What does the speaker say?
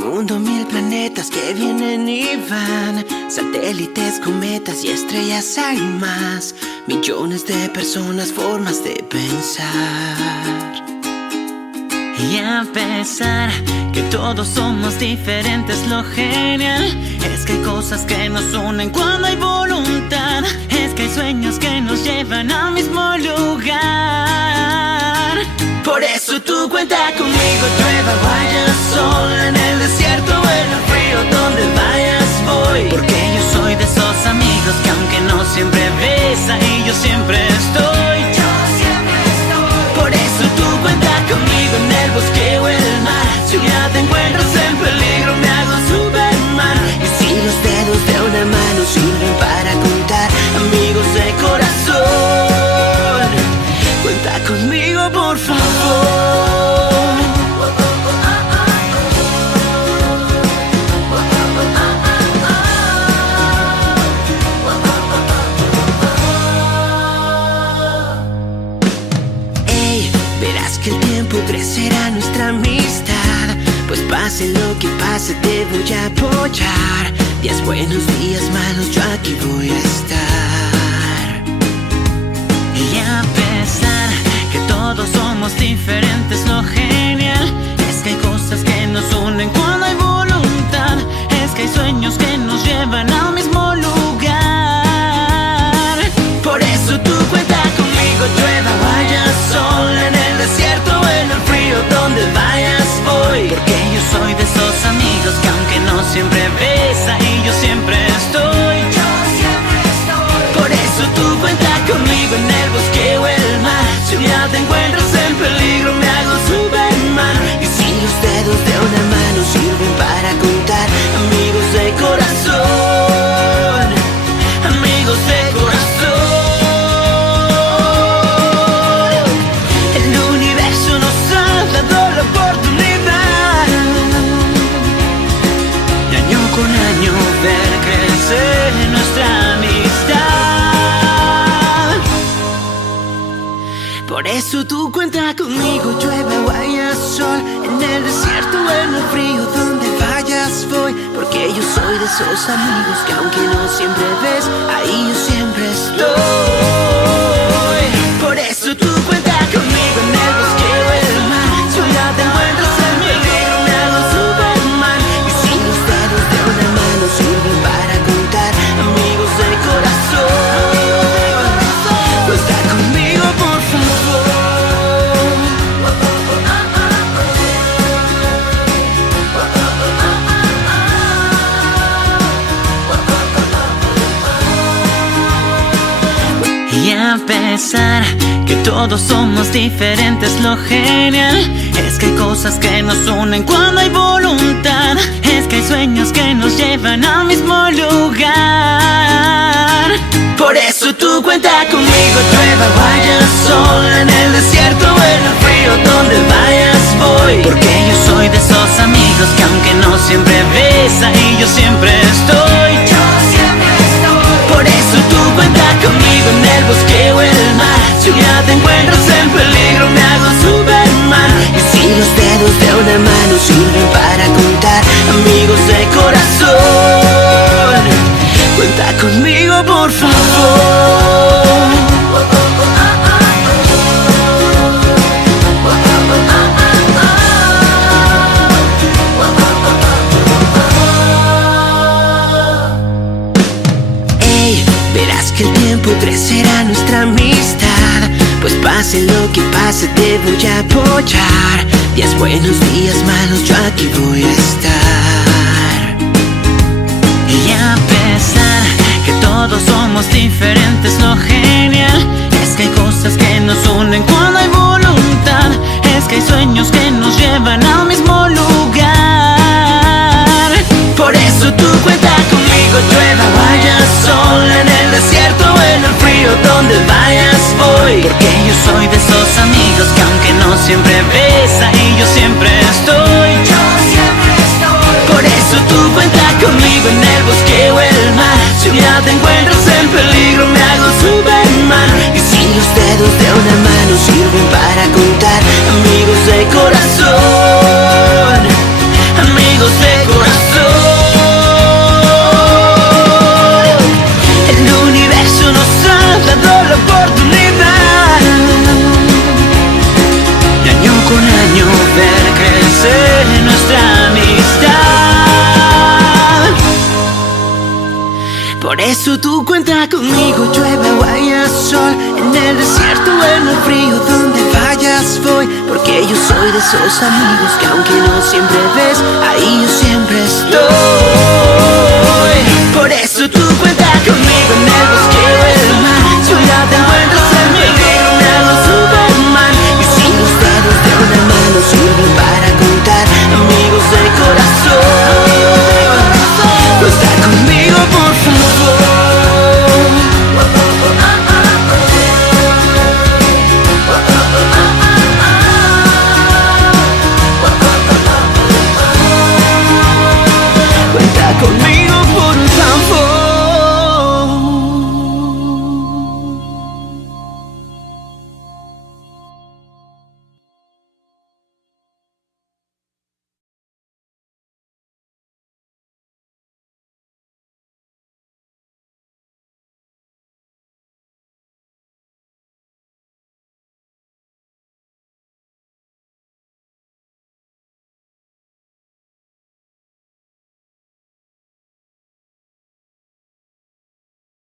mundo, mil planetas que vienen y van, satélites, cometas y estrellas hay más, millones de personas, formas de pensar. Y a pesar que todos somos diferentes, lo genial es que hay cosas que nos unen cuando hay voluntad. Es que hay sueños que nos llevan al mismo lugar. Por eso tú cuenta conmigo, llueva, vaya sol, en el desierto o en el frío, donde vayas voy. Porque yo soy de esos amigos que aunque no siempre ves, ahí yo siempre estoy. Por eso tú cuenta conmigo en el bosque o el mar. Si un día te encuentras en peligro me hago Superman. Y si los dedos de una mano sirven para contar, amigos de corazón, cuenta conmigo por favor. Verás que el tiempo crecerá nuestra amistad, pues pase lo que pase te voy a apoyar. Días buenos, días malos, yo aquí voy a estar. Y a pesar que todos somos diferentes, lo genial es que hay cosas que nos unen cuando hay voluntad. Es que hay sueños que nos llevan al mismo lugar. Por eso tú cuenta conmigo, llueva, vaya sol, en el desierto o en el frío, donde vayas voy. Porque yo soy de esos amigos que aunque no siempre ves, ahí yo siempre estoy. Por eso tú cuenta conmigo en el bosque o el mar. Si un día te encuentras en peligro me hago Superman. Y si los dedos de una mano sirven para contar, amigos de corazón, amigos de corazón. El universo nos ha dado la oportunidad Y año con año ver crecer nuestra amistad. Por eso tú cuenta conmigo, llueva o haya sol, en el desierto o en el frío, donde vayas voy. Porque yo soy de esos amigos que aunque no siempre ves, ahí yo siempre estoy. Por eso tú cuenta conmigo en el bosque o el mar. Si un día te encuentras en peligro me hago Superman. Y si los dedos de una mano sirven para contar, amigos de corazón, cuenta conmigo por favor. Y a pesar que todos somos diferentes, lo genial es que hay cosas que nos unen cuando hay voluntad. Es que hay sueños que nos llevan al mismo lugar. Por eso tú cuenta conmigo, llueva, vaya sol, en el desierto o en el frío, donde vayas voy. Porque yo soy de esos amigos que aunque no siempre ves, ahí yo siempre estoy. Por eso tú cuenta conmigo en el bosque o el mar. Si un día te encuentras en peligro me hago Superman. Y si los dedos de una mano sirven para contar, amigos de corazón, cuenta conmigo por favor. Verás que el tiempo crecerá nuestra amistad, pues pase lo que pase te voy a apoyar. Días buenos, días malos, yo aquí voy a estar. Y a pesar que todos somos diferentes, lo genial es que hay cosas que nos unen cuando hay voluntad. Es que hay sueños que nos llevan al mismo lugar. Por eso tú cuenta conmigo, llueva, vaya sol, en el desierto o en el frío, donde vayas voy. Porque yo soy de esos amigos que aunque no siempre ves, ahí yo siempre estoy. Por eso tú cuenta conmigo en el bosque o el mar. Si un día te encuentras en peligro me hago Superman. Y si los dedos de una mano sirven para contar, amigos de corazón, amigos de con año ver crecer nuestra amistad. Por eso tú cuenta conmigo, llueve o haya sol, en el desierto o en el frío, donde vayas voy. Porque yo soy de esos amigos que aunque no siempre ves, ahí yo siempre estoy. Por eso tú cuenta conmigo en el bosque o el mar, yo ya tengo el